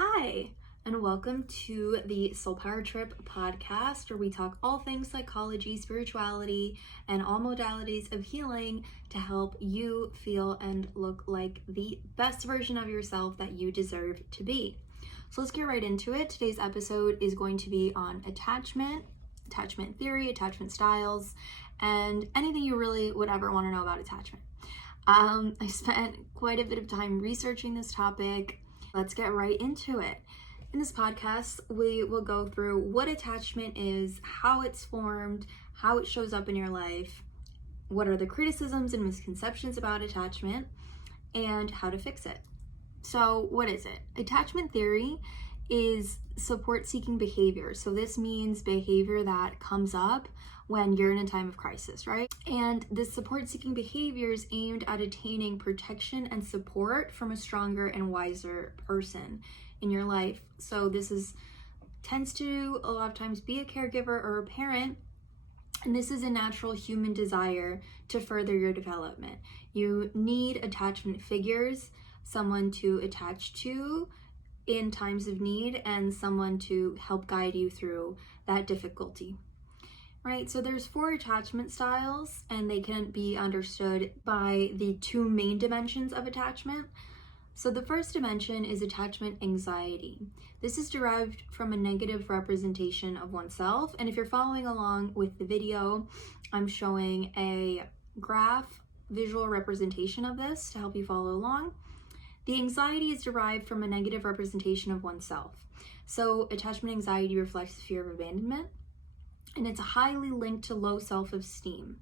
Hi, and welcome to the Soul Power Trip podcast, where we talk all things psychology, spirituality, and all modalities of healing to help you feel and look like the best version of yourself that you deserve to be. So let's get right into it. Today's episode is going to be on attachment theory, attachment styles, and anything you really would ever want to know about attachment. I spent quite a bit of time researching this topic. Let's get right into it. In this podcast, we will go through what attachment is, how it's formed, how it shows up in your life, what are the criticisms and misconceptions about attachment, and how to fix it. So what is it? Attachment theory is support-seeking behavior. So this means behavior that comes up when you're in a time of crisis, right? And this support-seeking behavior is aimed at attaining protection and support from a stronger and wiser person in your life. So this tends to a lot of times be a caregiver or a parent, and this is a natural human desire to further your development. You need attachment figures, someone to attach to in times of need, and someone to help guide you through that difficulty. Right, so there's 4 attachment styles, and they can be understood by the 2 main dimensions of attachment. So the first dimension is attachment anxiety. This is derived from a negative representation of oneself, and if you're following along with the video, I'm showing a graph visual representation of this to help you follow along. The anxiety is derived from a negative representation of oneself. So attachment anxiety reflects the fear of abandonment, and it's highly linked to low self-esteem.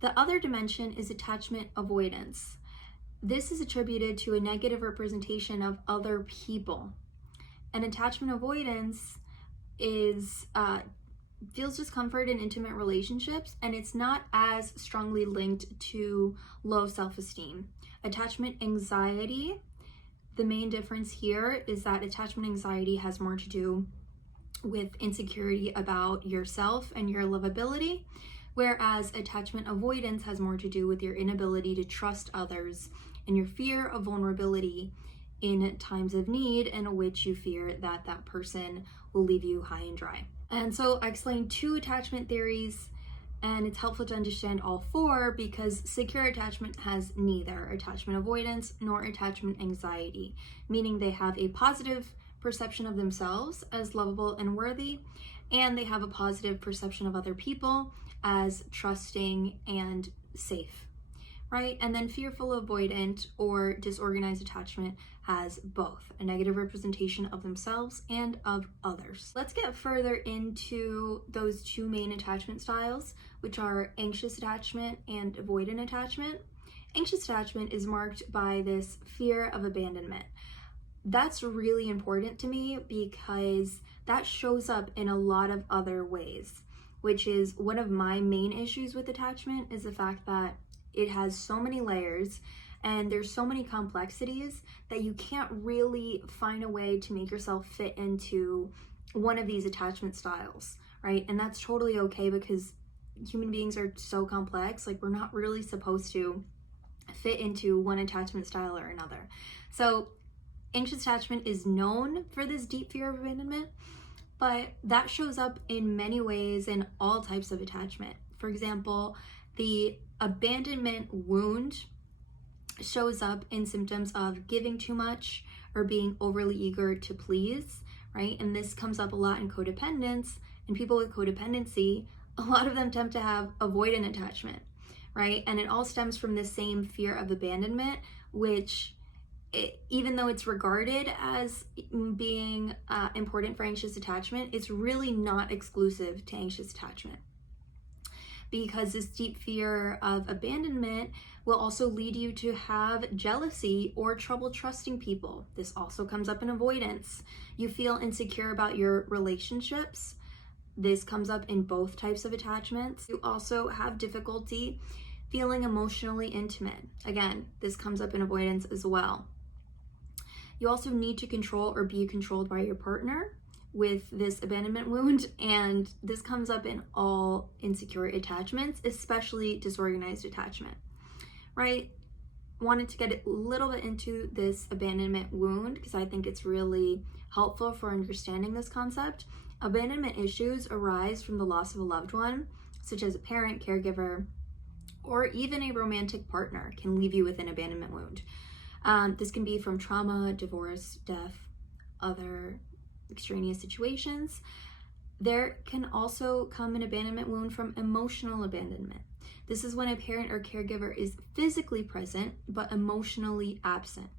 The other dimension is attachment avoidance. This is attributed to a negative representation of other people. And attachment avoidance feels discomfort in intimate relationships, and it's not as strongly linked to low self-esteem. Attachment anxiety, the main difference here is that attachment anxiety has more to do with insecurity about yourself and your lovability, whereas attachment avoidance has more to do with your inability to trust others and your fear of vulnerability in times of need, in which you fear that that person will leave you high and dry. And so I explained 2 attachment theories, and it's helpful to understand all 4 because secure attachment has neither attachment avoidance nor attachment anxiety, meaning they have a positive perception of themselves as lovable and worthy, and they have a positive perception of other people as trusting and safe, right? And then fearful avoidant or disorganized attachment has both a negative representation of themselves and of others. Let's get further into those 2 main attachment styles, which are anxious attachment and avoidant attachment. Anxious attachment is marked by this fear of abandonment. That's really important to me because that shows up in a lot of other ways, which is one of my main issues with attachment is the fact that it has so many layers and there's so many complexities that you can't really find a way to make yourself fit into one of these attachment styles, right? And that's totally okay because human beings are so complex, like we're not really supposed to fit into one attachment style or another. So anxious attachment is known for this deep fear of abandonment, but that shows up in many ways in all types of attachment. For example, the abandonment wound shows up in symptoms of giving too much or being overly eager to please, right? And this comes up a lot in codependence, and people with codependency, a lot of them tend to have avoidant attachment, right? And it all stems from the same fear of abandonment, which even though it's regarded as being important for anxious attachment, it's really not exclusive to anxious attachment. Because this deep fear of abandonment will also lead you to have jealousy or trouble trusting people. This also comes up in avoidance. You feel insecure about your relationships. This comes up in both types of attachments. You also have difficulty feeling emotionally intimate. Again, this comes up in avoidance as well. You also need to control or be controlled by your partner with this abandonment wound, and this comes up in all insecure attachments, especially disorganized attachment, right? wanted to get a little bit into this abandonment wound because I think it's really helpful for understanding this concept. Abandonment issues arise from the loss of a loved one, such as a parent, caregiver, or even a romantic partner can leave you with an abandonment wound. This can be from trauma, divorce, death, other extraneous situations. There can also come an abandonment wound from emotional abandonment. This is when a parent or caregiver is physically present but emotionally absent.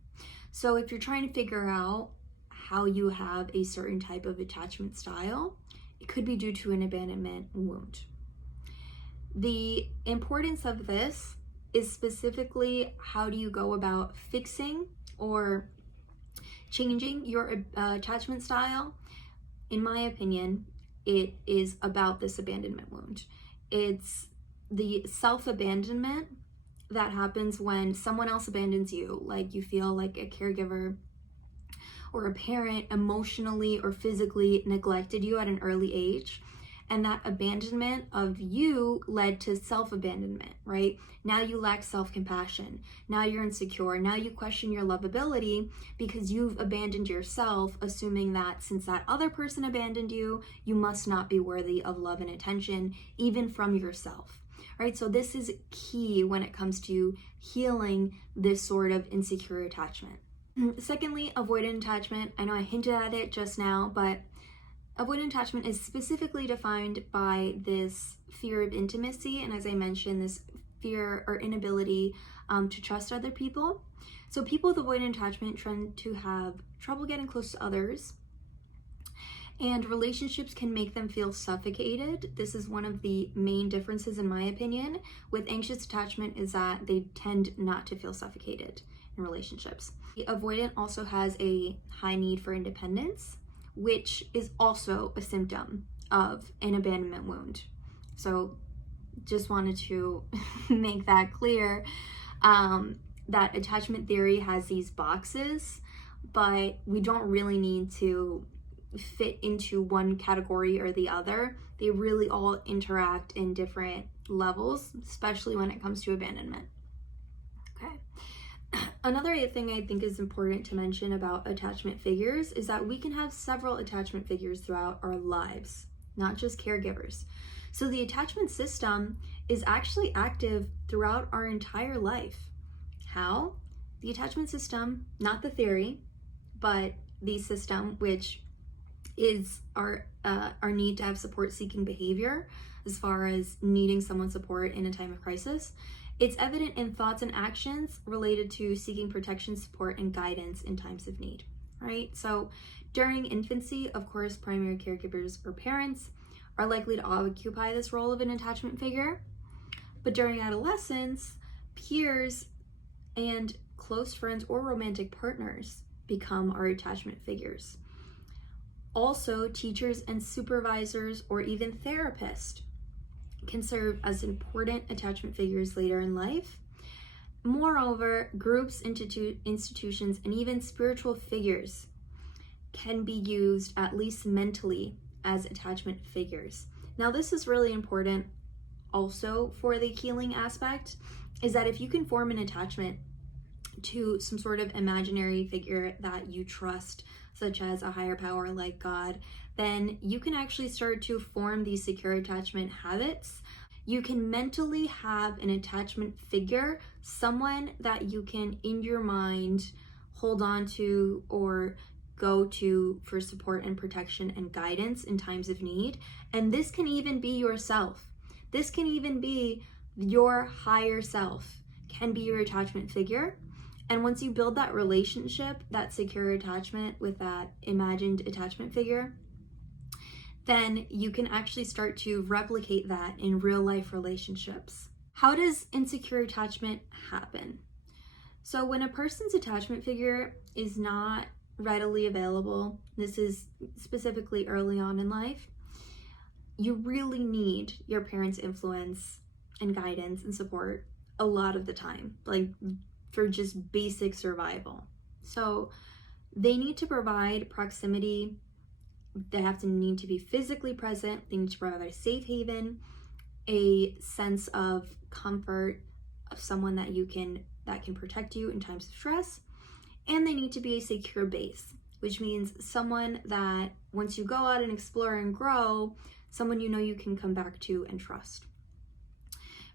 So if you're trying to figure out how you have a certain type of attachment style, it could be due to an abandonment wound. The importance of this is specifically how do you go about fixing or changing your attachment style. In my opinion, it is about this abandonment wound. It's the self-abandonment that happens when someone else abandons you, like you feel like a caregiver or a parent emotionally or physically neglected you at an early age. And that abandonment of you led to self-abandonment, right? Now you lack self-compassion. Now you're insecure. Now you question your lovability because you've abandoned yourself, assuming that since that other person abandoned you, you must not be worthy of love and attention, even from yourself, right? So this is key when it comes to healing this sort of insecure attachment. Secondly, avoidant attachment. I know I hinted at it just now, but avoidant attachment is specifically defined by this fear of intimacy, and as I mentioned, this fear or inability to trust other people. So people with avoidant attachment tend to have trouble getting close to others, and relationships can make them feel suffocated. This is one of the main differences, in my opinion, with anxious attachment, is that they tend not to feel suffocated in relationships. The avoidant also has a high need for independence, which is also a symptom of an abandonment wound. So just wanted to make that clear, that attachment theory has these boxes, but we don't really need to fit into one category or the other. They really all interact in different levels, especially when it comes to abandonment. Okay. Another thing I think is important to mention about attachment figures is that we can have several attachment figures throughout our lives, not just caregivers. So the attachment system is actually active throughout our entire life. How? The attachment system, not the theory, but the system, which is our need to have support-seeking behavior as far as needing someone's support in a time of crisis. It's evident in thoughts and actions related to seeking protection, support, and guidance in times of need, right? So during infancy, of course, primary caregivers or parents are likely to occupy this role of an attachment figure. But during adolescence, peers and close friends or romantic partners become our attachment figures. Also, teachers and supervisors or even therapists can serve as important attachment figures later in life. Moreover, groups, institutions, and even spiritual figures can be used, at least mentally, as attachment figures. Now, this is really important also for the healing aspect, is that if you can form an attachment to some sort of imaginary figure that you trust, such as a higher power like God, then you can actually start to form these secure attachment habits. You can mentally have an attachment figure, someone that you can, in your mind, hold on to or go to for support and protection and guidance in times of need. And this can even be yourself. This can even be your higher self, can be your attachment figure. And once you build that relationship, that secure attachment with that imagined attachment figure, then you can actually start to replicate that in real life relationships. How does insecure attachment happen? So when a person's attachment figure is not readily available, this is specifically early on in life, you really need your parents' influence and guidance and support a lot of the time, like for just basic survival. So they need to provide proximity. They have to need to be physically present. They need to provide a safe haven, a sense of comfort of someone that you can that can protect you in times of stress. And they need to be a secure base, which means someone that once you go out and explore and grow, someone you know you can come back to and trust.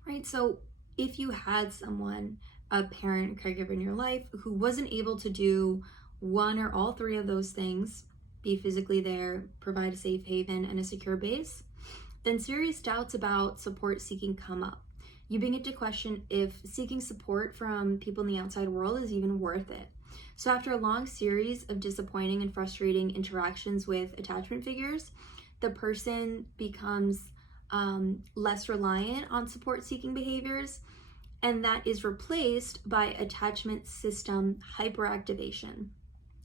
Right? So if you had someone, a parent, caregiver in your life who wasn't able to do one or all three of those things, be physically there, provide a safe haven and a secure base, then serious doubts about support seeking come up. You begin to question if seeking support from people in the outside world is even worth it. So after a long series of disappointing and frustrating interactions with attachment figures, the person becomes less reliant on support seeking behaviors, and that is replaced by attachment system hyperactivation.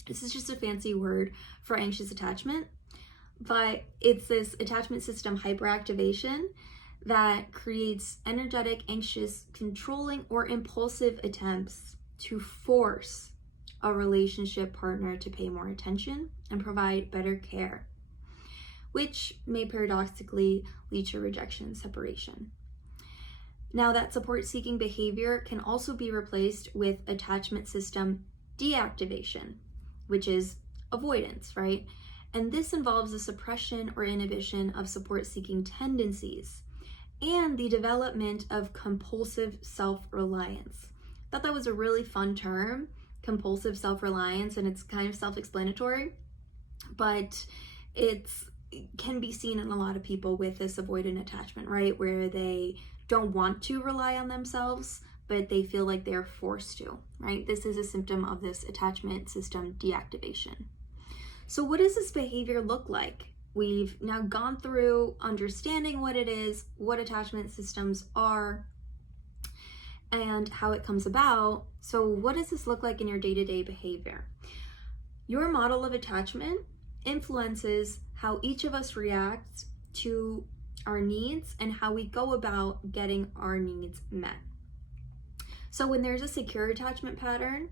This is just a fancy word for anxious attachment, but it's this attachment system hyperactivation that creates energetic, anxious, controlling, or impulsive attempts to force a relationship partner to pay more attention and provide better care, which may paradoxically lead to rejection and separation. Now, that support-seeking behavior can also be replaced with attachment system deactivation, which is avoidance, right? And this involves the suppression or inhibition of support-seeking tendencies and the development of compulsive self-reliance. I thought that was a really fun term, compulsive self-reliance, and it's kind of self-explanatory, but it can be seen in a lot of people with this avoidant attachment, right? Where they don't want to rely on themselves, but they feel like they're forced to, right? This is a symptom of this attachment system deactivation. So what does this behavior look like? We've now gone through understanding what it is, what attachment systems are, and how it comes about. So what does this look like in your day-to-day behavior? Your model of attachment influences how each of us react to our needs and how we go about getting our needs met. So when there's a secure attachment pattern,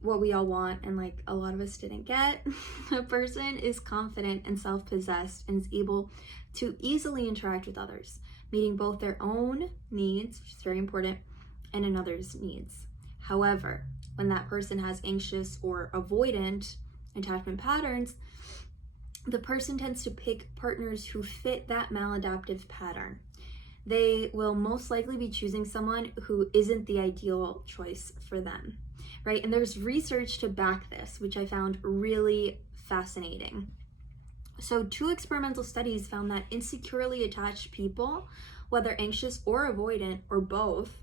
what we all want, and like a lot of us didn't get, a person is confident and self-possessed and is able to easily interact with others, meeting both their own needs, which is very important, and another's needs. However, when that person has anxious or avoidant attachment patterns, the person tends to pick partners who fit that maladaptive pattern. They will most likely be choosing someone who isn't the ideal choice for them, right? And there's research to back this, which I found really fascinating. So 2 experimental studies found that insecurely attached people, whether anxious or avoidant or both,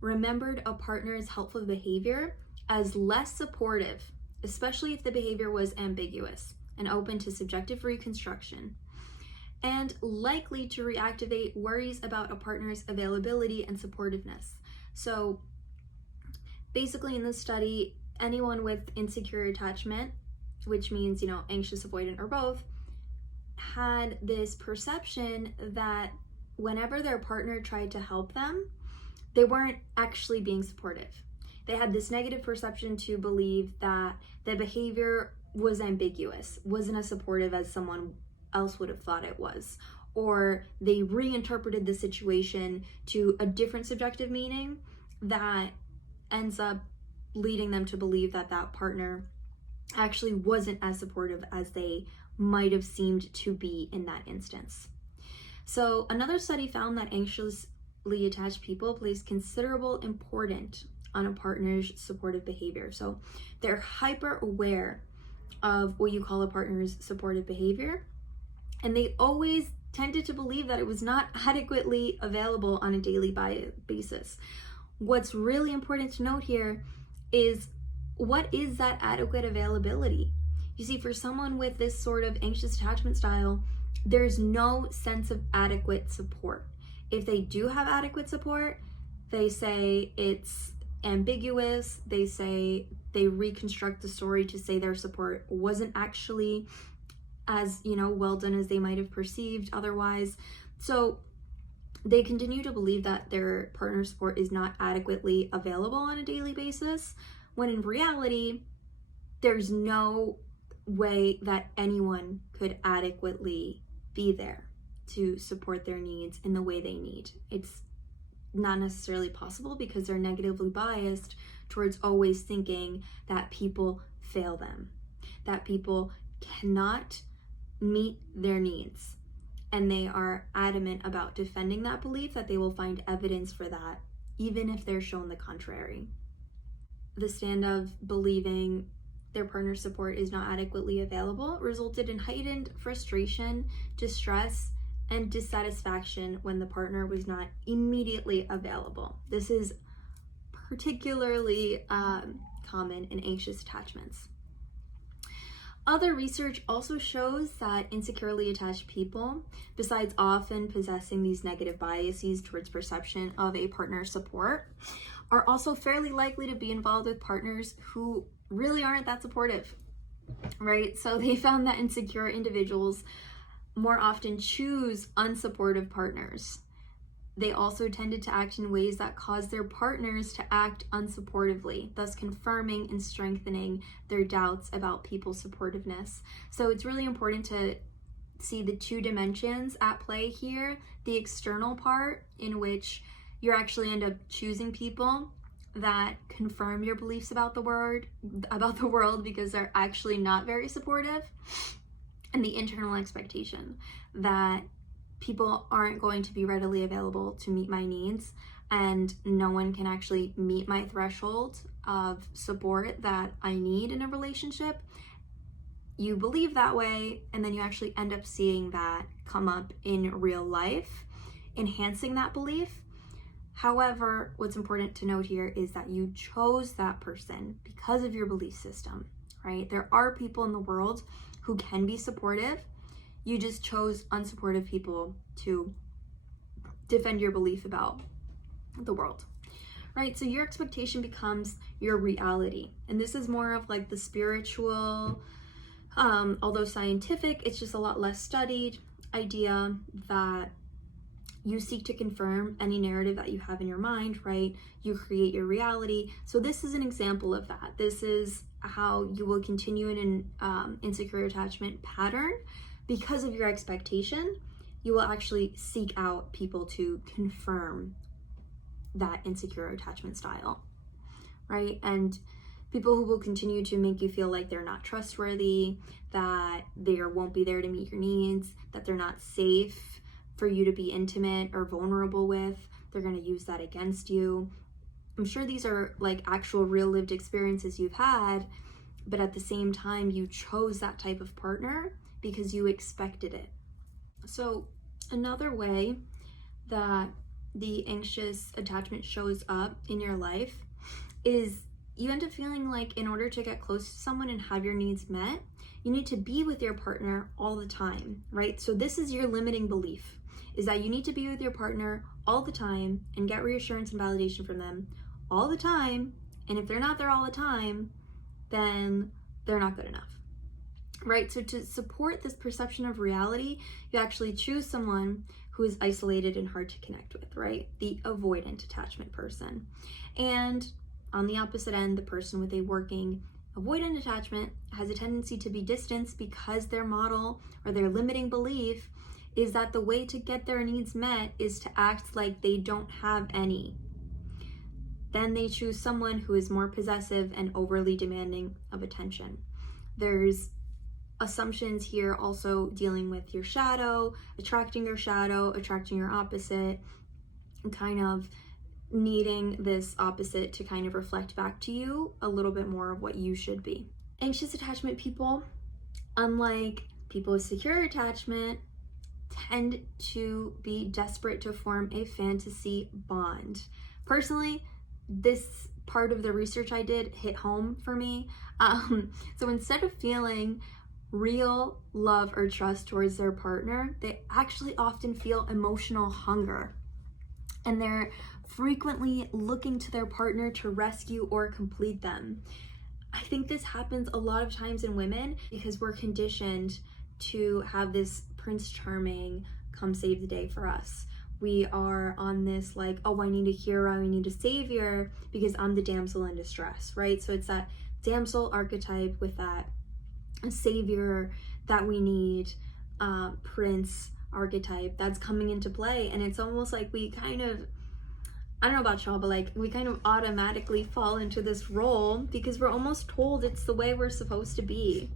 remembered a partner's helpful behavior as less supportive, especially if the behavior was ambiguous and open to subjective reconstruction, and likely to reactivate worries about a partner's availability and supportiveness. So basically in this study, anyone with insecure attachment, which means, anxious, avoidant, or both, had this perception that whenever their partner tried to help them, they weren't actually being supportive. They had this negative perception to believe that the behavior was ambiguous, wasn't as supportive as someone else would have thought it was, or they reinterpreted the situation to a different subjective meaning that ends up leading them to believe that that partner actually wasn't as supportive as they might have seemed to be in that instance. So another study found that anxiously attached people place considerable importance on a partner's supportive behavior. So they're hyper aware of what you call a partner's supportive behavior, and they always tended to believe that it was not adequately available on a daily basis. What's really important to note here is, what is that adequate availability? You see, for someone with this sort of anxious attachment style, there's no sense of adequate support. If they do have adequate support, they say it's ambiguous. They say they reconstruct the story to say their support wasn't actually as, well done as they might have perceived otherwise. So they continue to believe that their partner support is not adequately available on a daily basis, when in reality, there's no way that anyone could adequately be there to support their needs in the way they need. It's not necessarily possible because they're negatively biased towards always thinking that people fail them, that people cannot meet their needs. And they are adamant about defending that belief, that they will find evidence for that, even if they're shown the contrary. The stand of believing their partner's support is not adequately available resulted in heightened frustration, distress, and dissatisfaction when the partner was not immediately available. This is particularly common in anxious attachments. Other research also shows that insecurely attached people, besides often possessing these negative biases towards perception of a partner's support, are also fairly likely to be involved with partners who really aren't that supportive, right? So they found that insecure individuals more often choose unsupportive partners. They also tended to act in ways that caused their partners to act unsupportively, thus confirming and strengthening their doubts about people's supportiveness. So it's really important to see the two dimensions at play here. The external part, in which you actually end up choosing people that confirm your beliefs about the world because they're actually not very supportive, and the internal expectation that people aren't going to be readily available to meet my needs, and no one can actually meet my threshold of support that I need in a relationship. You believe that way, and then you actually end up seeing that come up in real life, enhancing that belief. However, what's important to note here is that you chose that person because of your belief system, right? There are people in the world who can be supportive. You just chose unsupportive people to defend your belief about the world, right? So your expectation becomes your reality. And this is more of like the spiritual, although scientific, it's just a lot less studied idea that you seek to confirm any narrative that you have in your mind, right? You create your reality. So this is an example of that. This is how you will continue in an insecure attachment pattern. Because of your expectation, you will actually seek out people to confirm that insecure attachment style, right? And people who will continue to make you feel like they're not trustworthy, that they won't be there to meet your needs, that they're not safe for you to be intimate or vulnerable with. They're going to use that against you. I'm sure these are like actual real lived experiences you've had, but at the same time, you chose that type of partner because you expected it. So another way that the anxious attachment shows up in your life is you end up feeling like in order to get close to someone and have your needs met, you need to be with your partner all the time, right? So this is your limiting belief, is that you need to be with your partner all the time and get reassurance and validation from them all the time. And if they're not there all the time, then they're not good enough, right? So to support this perception of reality, you actually choose someone who is isolated and hard to connect with, right? The avoidant attachment person. And on the opposite end, the person with a working avoidant attachment has a tendency to be distanced because their model or their limiting belief is that the way to get their needs met is to act like they don't have any. Then they choose someone who is more possessive and overly demanding of attention. There's assumptions here also dealing with your shadow, attracting your opposite, and kind of needing this opposite to kind of reflect back to you a little bit more of what you should be. Anxious attachment people, unlike people with secure attachment, tend to be desperate to form a fantasy bond. Personally, this part of the research I did hit home for me. So instead of feeling real love or trust towards their partner, they actually often feel emotional hunger. And they're frequently looking to their partner to rescue or complete them. I think this happens a lot of times in women because we're conditioned to have this Prince Charming come save the day for us. We are on this like, oh, I need a hero, I need a savior because I'm the damsel in distress, right? So it's that damsel archetype with that savior that we need, prince archetype that's coming into play. And it's almost like we kind of I don't know about y'all, but like we kind of automatically fall into this role because we're almost told it's the way we're supposed to be.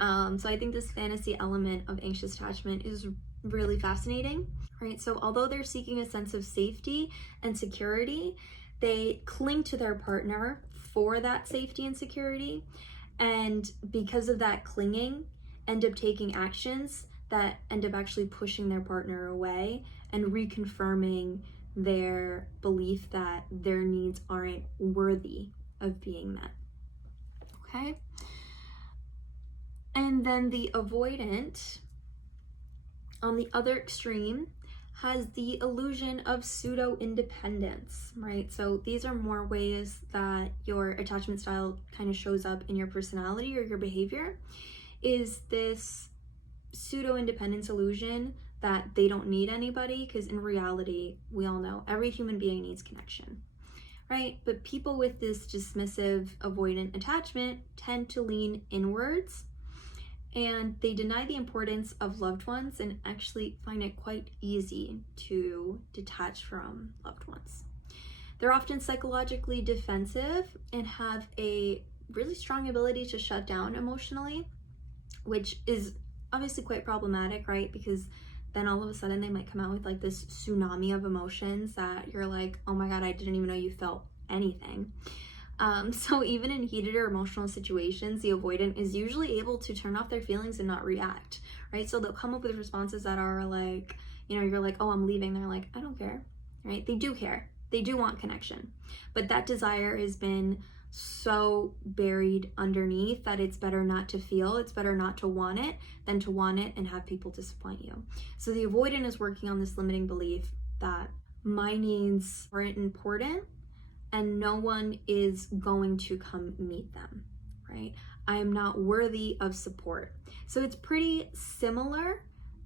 So I think this fantasy element of anxious attachment is really fascinating, right? So although they're seeking a sense of safety and security, they cling to their partner for that safety and security. And because of that clinging, end up taking actions that end up actually pushing their partner away and reconfirming their belief that their needs aren't worthy of being met. Okay? And then the avoidant, on the other extreme, has the illusion of pseudo-independence, right? So these are more ways that your attachment style kind of shows up in your personality or your behavior, is this pseudo-independence illusion that they don't need anybody, because in reality, we all know every human being needs connection, right? But people with this dismissive avoidant attachment tend to lean inwards, and they deny the importance of loved ones and actually find it quite easy to detach from loved ones. They're often psychologically defensive and have a really strong ability to shut down emotionally, which is obviously quite problematic, right? Because then all of a sudden they might come out with like this tsunami of emotions that you're like, oh my God, I didn't even know you felt anything. So even in heated or emotional situations, the avoidant is usually able to turn off their feelings and not react, right? So they'll come up with responses that are like, you're like, oh, I'm leaving. They're like, I don't care, right? They do care. They do want connection. But that desire has been so buried underneath that it's better not to feel, it's better not to want it than to want it and have people disappoint you. So the avoidant is working on this limiting belief that my needs aren't important and no one is going to come meet them, right? I am not worthy of support. So it's pretty similar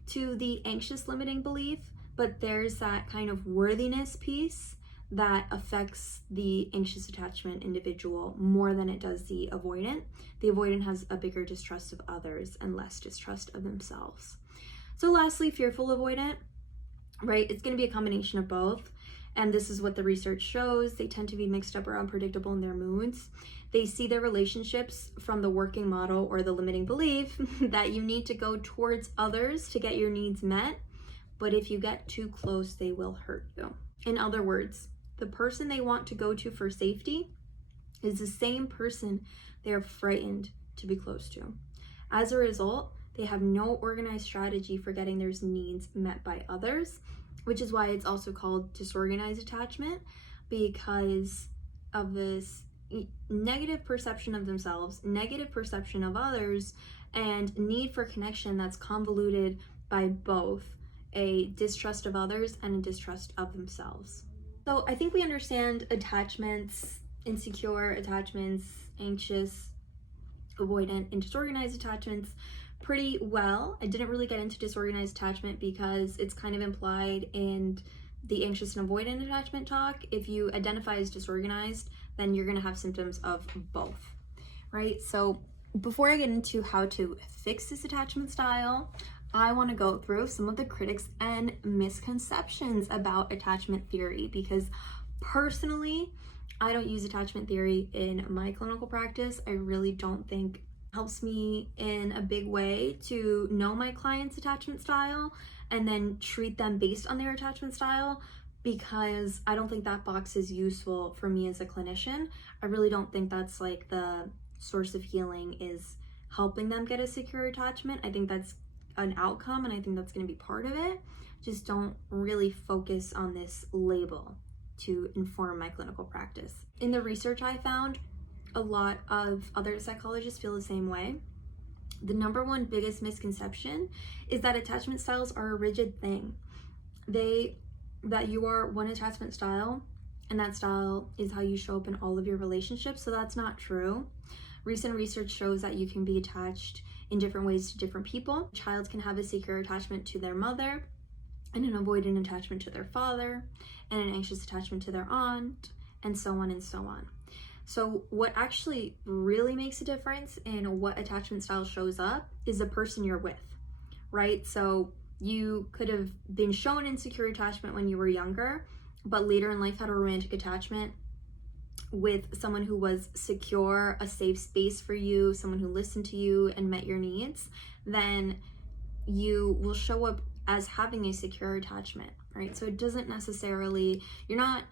to the anxious limiting belief, but there's that kind of worthiness piece that affects the anxious attachment individual more than it does the avoidant. The avoidant has a bigger distrust of others and less distrust of themselves. So lastly, fearful avoidant, right? It's going to be a combination of both. And this is what the research shows. They tend to be mixed up or unpredictable in their moods. They see their relationships from the working model or the limiting belief that you need to go towards others to get your needs met. But if you get too close, they will hurt you. In other words, the person they want to go to for safety is the same person they're frightened to be close to. As a result, they have no organized strategy for getting their needs met by others, which is why it's also called disorganized attachment, because of this negative perception of themselves, negative perception of others, and need for connection that's convoluted by both a distrust of others and a distrust of themselves. So I think we understand attachments, insecure attachments, anxious, avoidant, and disorganized attachments pretty well. I didn't really get into disorganized attachment because it's kind of implied in the anxious and avoidant attachment talk. If you identify as disorganized, then you're going to have symptoms of both, right? So before I get into how to fix this attachment style, I want to go through some of the critics and misconceptions about attachment theory, because personally, I don't use attachment theory in my clinical practice. I really don't think it helps me in a big way to know my client's attachment style and then treat them based on their attachment style, because I don't think that box is useful for me as a clinician. I really don't think that's like the source of healing, is helping them get a secure attachment. I think that's an outcome, and I think that's going to be part of it. Just don't really focus on this label to inform my clinical practice. In the research I found, a lot of other psychologists feel the same way. The number one biggest misconception is that attachment styles are a rigid thing. That you are one attachment style, and that style is how you show up in all of your relationships. So that's not true. Recent research shows that you can be attached in different ways to different people. A child can have a secure attachment to their mother, and an avoidant attachment to their father, and an anxious attachment to their aunt, and so on and so on. So what actually really makes a difference in what attachment style shows up is the person you're with, right? So you could have been shown insecure attachment when you were younger, but later in life had a romantic attachment with someone who was secure, a safe space for you, someone who listened to you and met your needs, then you will show up as having a secure attachment, right? So it doesn't necessarily, you're not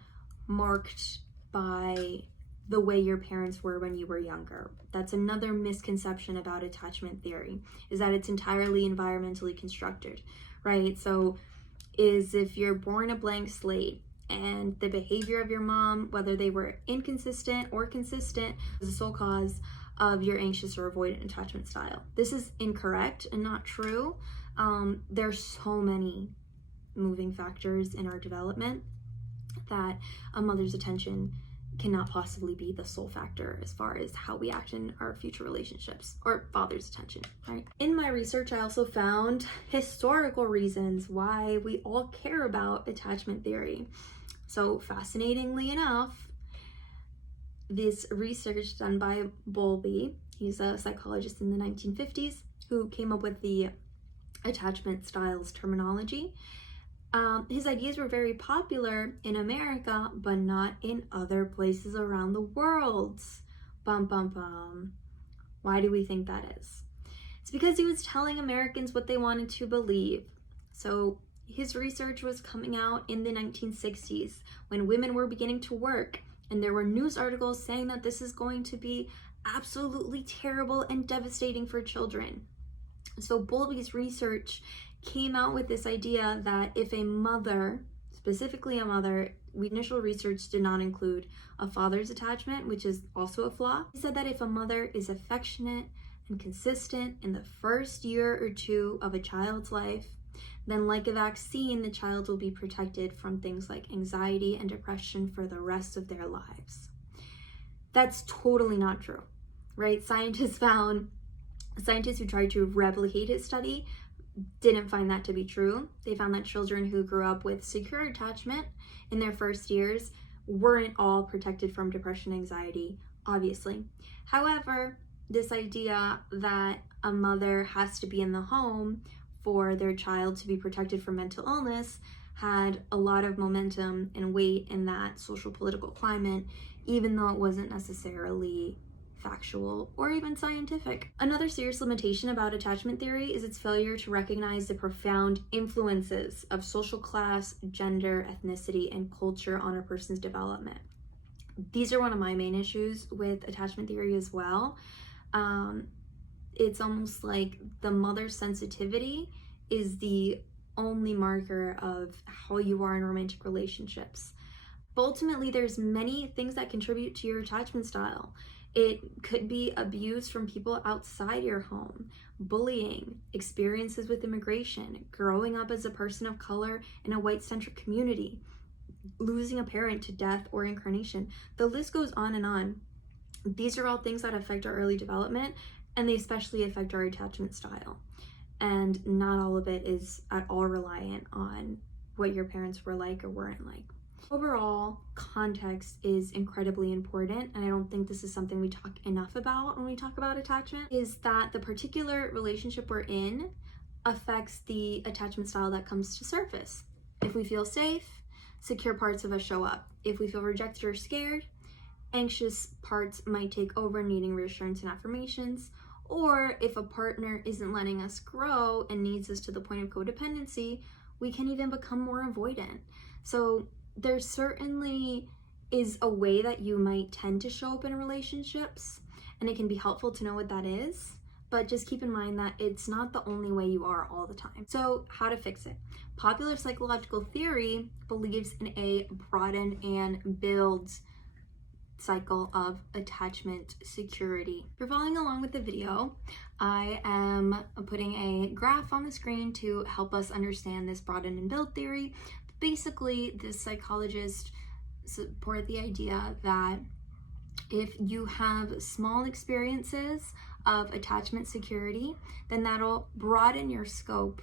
marked by the way your parents were when you were younger. That's another misconception about attachment theory, is that it's entirely environmentally constructed, right? So is if you're born a blank slate and the behavior of your mom, whether they were inconsistent or consistent, is the sole cause of your anxious or avoidant attachment style. This is incorrect and not true. There's so many moving factors in our development that a mother's attention cannot possibly be the sole factor as far as how we act in our future relationships, or father's attention, right? In my research, I also found historical reasons why we all care about attachment theory. So fascinatingly enough, this research done by Bowlby, he's a psychologist in the 1950s who came up with the attachment styles terminology. His ideas were very popular in America, but not in other places around the world. Bum, bum, bum. Why do we think that is? It's because he was telling Americans what they wanted to believe. So his research was coming out in the 1960s when women were beginning to work, and there were news articles saying that this is going to be absolutely terrible and devastating for children. So Bowlby's research came out with this idea that if a mother, specifically a mother, initial research did not include a father's attachment, which is also a flaw. He said that if a mother is affectionate and consistent in the first year or two of a child's life, then like a vaccine, the child will be protected from things like anxiety and depression for the rest of their lives. That's totally not true, right? Scientists who tried to replicate his study didn't find that to be true. They found that children who grew up with secure attachment in their first years weren't all protected from depression and anxiety, obviously. However, this idea that a mother has to be in the home for their child to be protected from mental illness had a lot of momentum and weight in that social political climate, even though it wasn't necessarily factual or even scientific. Another serious limitation about attachment theory is its failure to recognize the profound influences of social class, gender, ethnicity, and culture on a person's development. These are one of my main issues with attachment theory as well. It's almost like the mother's sensitivity is the only marker of how you are in romantic relationships. But ultimately, there's many things that contribute to your attachment style. It could be abuse from people outside your home, bullying, experiences with immigration, growing up as a person of color in a white-centric community, losing a parent to death or incarnation. The list goes on and on. These are all things that affect our early development, and they especially affect our attachment style. And not all of it is at all reliant on what your parents were like or weren't like. Overall, context is incredibly important, and I don't think this is something we talk enough about when we talk about attachment, is that the particular relationship we're in affects the attachment style that comes to surface. If we feel safe, secure parts of us show up. If we feel rejected or scared, anxious parts might take over, needing reassurance and affirmations. Or if a partner isn't letting us grow and needs us to the point of codependency, we can even become more avoidant. So there certainly is a way that you might tend to show up in relationships, and it can be helpful to know what that is, but just keep in mind that it's not the only way you are all the time. So how to fix it? Popular psychological theory believes in a broaden and build cycle of attachment security. If you're following along with the video, I am putting a graph on the screen to help us understand this broaden and build theory. Basically, this psychologist support the idea that if you have small experiences of attachment security, then that'll broaden your scope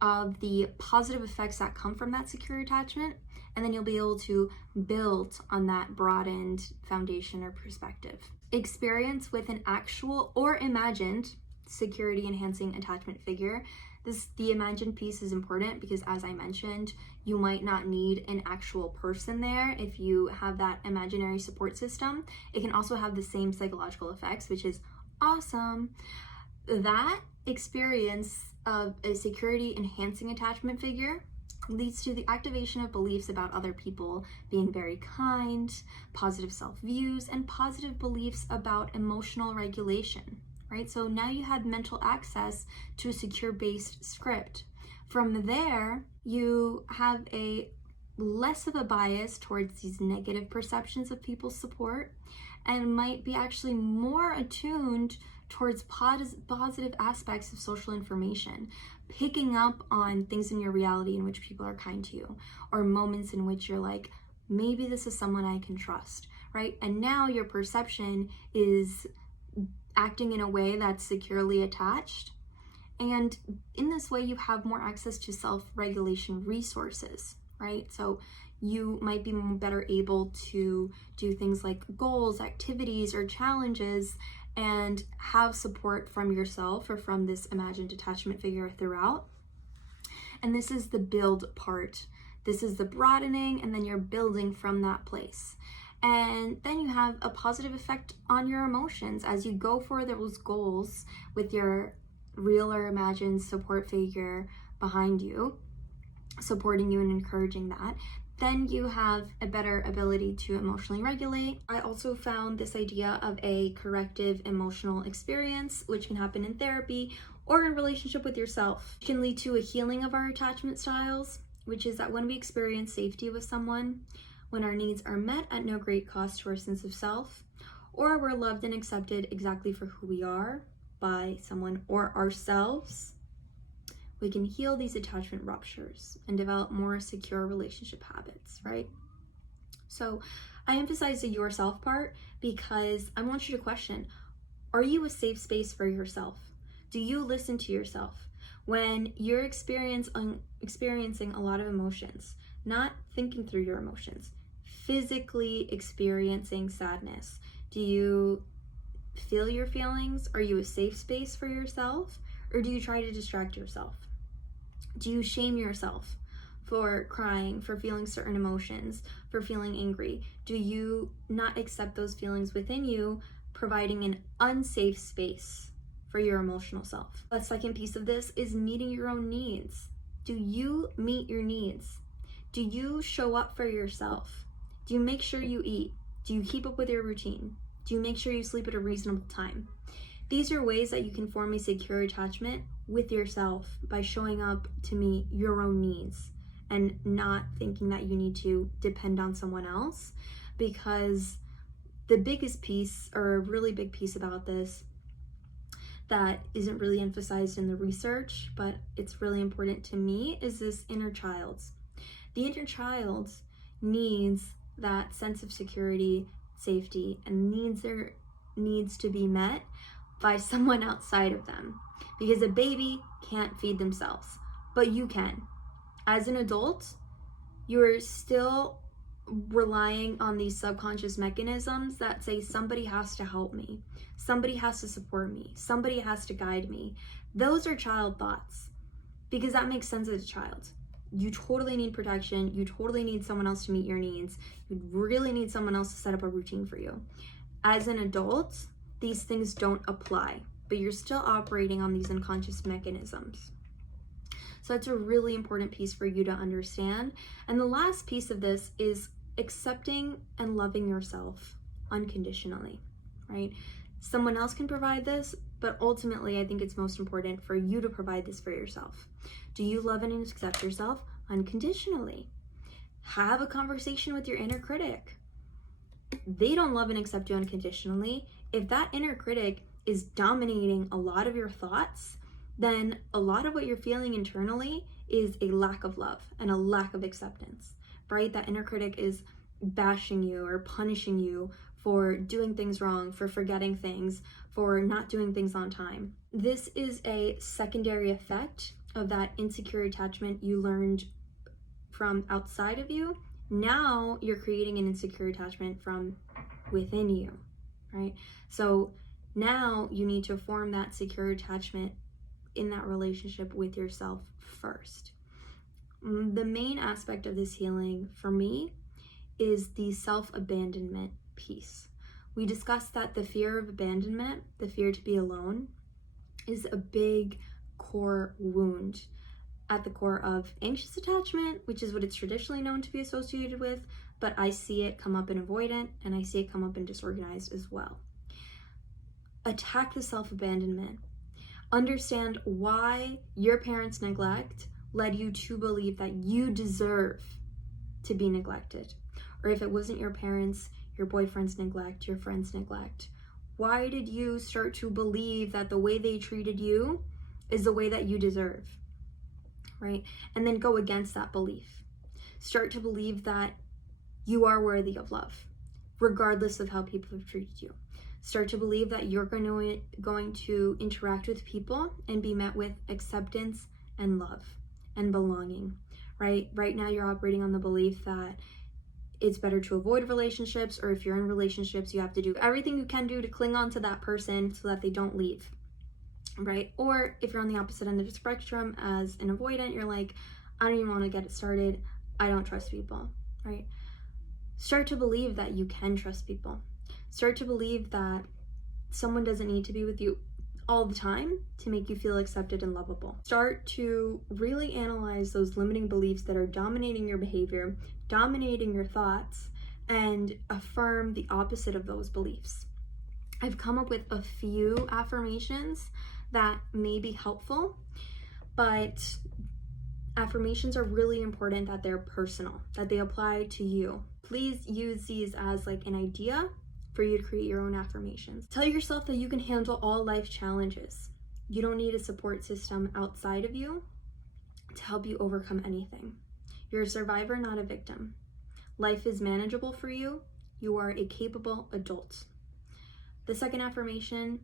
of the positive effects that come from that secure attachment, and then you'll be able to build on that broadened foundation or perspective. Experience with an actual or imagined security enhancing attachment figure The imagined piece is important because, as I mentioned, you might not need an actual person there if you have that imaginary support system. It can also have the same psychological effects, which is awesome. That experience of a security enhancing attachment figure leads to the activation of beliefs about other people being very kind, positive self-views, and positive beliefs about emotional regulation, right? So now you have mental access to a secure-based script. From there, you have a less of a bias towards these negative perceptions of people's support and might be actually more attuned towards positive aspects of social information, picking up on things in your reality in which people are kind to you, or moments in which you're like, maybe this is someone I can trust, right? And now your perception is acting in a way that's securely attached. And in this way, you have more access to self-regulation resources, right? So you might be better able to do things like goals, activities, or challenges, and have support from yourself or from this imagined attachment figure throughout. And this is the build part. This is the broadening, and then you're building from that place. And then you have a positive effect on your emotions as you go for those goals with your real or imagined support figure behind you, supporting you and encouraging that. Then you have a better ability to emotionally regulate. I also found this idea of a corrective emotional experience, which can happen in therapy or in relationship with yourself. It can lead to a healing of our attachment styles, which is that when we experience safety with someone, when our needs are met at no great cost to our sense of self, or we're loved and accepted exactly for who we are by someone or ourselves, we can heal these attachment ruptures and develop more secure relationship habits, right? So I emphasize the yourself part because I want you to question, are you a safe space for yourself? Do you listen to yourself? When you're experiencing a lot of emotions, not thinking through your emotions, physically experiencing sadness, do you feel your feelings? Are you a safe space for yourself? Or do you try to distract yourself? Do you shame yourself for crying, for feeling certain emotions, for feeling angry? Do you not accept those feelings within you, providing an unsafe space for your emotional self? The second piece of this is meeting your own needs. Do you meet your needs? Do you show up for yourself? Do you make sure you eat? Do you keep up with your routine? Do you make sure you sleep at a reasonable time? These are ways that you can form a secure attachment with yourself by showing up to meet your own needs and not thinking that you need to depend on someone else. Because the biggest piece, or a really big piece about this that isn't really emphasized in the research, but it's really important to me, is this inner child. The inner child needs that sense of security, safety, and needs to be met by someone outside of them, because a baby can't feed themselves, but you can. As an adult, you're still relying on these subconscious mechanisms that say somebody has to help me, somebody has to support me, somebody has to guide me. Those are child thoughts, because that makes sense as a child. You totally need protection. You totally need someone else to meet your needs. You really need someone else to set up a routine for you. As an adult, these things don't apply, but you're still operating on these unconscious mechanisms. So it's a really important piece for you to understand. And the last piece of this is accepting and loving yourself unconditionally, right? Someone else can provide this, but ultimately I think it's most important for you to provide this for yourself. Do you love and accept yourself unconditionally? Have a conversation with your inner critic. They don't love and accept you unconditionally. If that inner critic is dominating a lot of your thoughts, then a lot of what you're feeling internally is a lack of love and a lack of acceptance, right? That inner critic is bashing you or punishing you for doing things wrong, for forgetting things, for not doing things on time. This is a secondary effect of that insecure attachment you learned from outside of you. Now you're creating an insecure attachment from within you, right? So now you need to form that secure attachment in that relationship with yourself first. The main aspect of this healing for me is the self-abandonment piece. We discussed that the fear of abandonment, the fear to be alone, is a big core wound at the core of anxious attachment, which is what it's traditionally known to be associated with, but I see it come up in avoidant and I see it come up in disorganized as well. Attack the self-abandonment. Understand why your parents' neglect led you to believe that you deserve to be neglected. Or if it wasn't your parents, your boyfriend's neglect, your friend's neglect. Why did you start to believe that the way they treated you is the way that you deserve, right? And then go against that belief. Start to believe that you are worthy of love, regardless of how people have treated you. Start to believe that you're going to interact with people and be met with acceptance and love and belonging, right? Right now you're operating on the belief that it's better to avoid relationships, or if you're in relationships, you have to do everything you can do to cling on to that person so that they don't leave, right? Or if you're on the opposite end of the spectrum as an avoidant, you're like, I don't even want to get it started. I don't trust people, right? Start to believe that you can trust people. Start to believe that someone doesn't need to be with you all the time to make you feel accepted and lovable. Start to really analyze those limiting beliefs that are dominating your behavior, dominating your thoughts, and affirm the opposite of those beliefs. I've come up with a few affirmations that may be helpful, but affirmations are really important that they're personal, that they apply to you. Please use these as like an idea for you to create your own affirmations. Tell yourself that you can handle all life challenges. You don't need a support system outside of you to help you overcome anything. You're a survivor, not a victim. Life is manageable for you. You are a capable adult. The second affirmation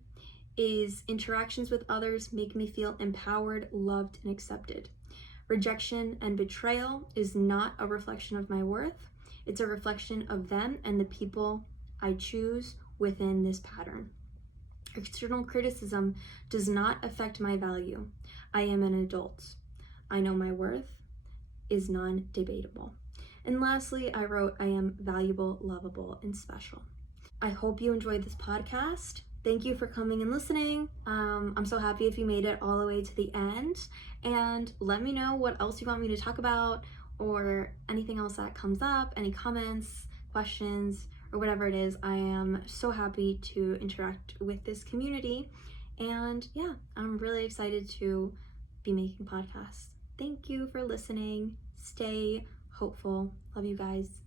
is interactions with others make me feel empowered, loved, and accepted. Rejection and betrayal is not a reflection of my worth. It's a reflection of them and the people I choose within this pattern. External criticism does not affect my value. I am an adult. I know my worth is non-debatable. And lastly, I wrote, I am valuable, lovable, and special. I hope you enjoyed this podcast. Thank you for coming and listening. I'm so happy if you made it all the way to the end. And let me know what else you want me to talk about or anything else that comes up, any comments, questions, or whatever it is. I am so happy to interact with this community. And yeah, I'm really excited to be making podcasts. Thank you for listening. Stay hopeful. Love you guys.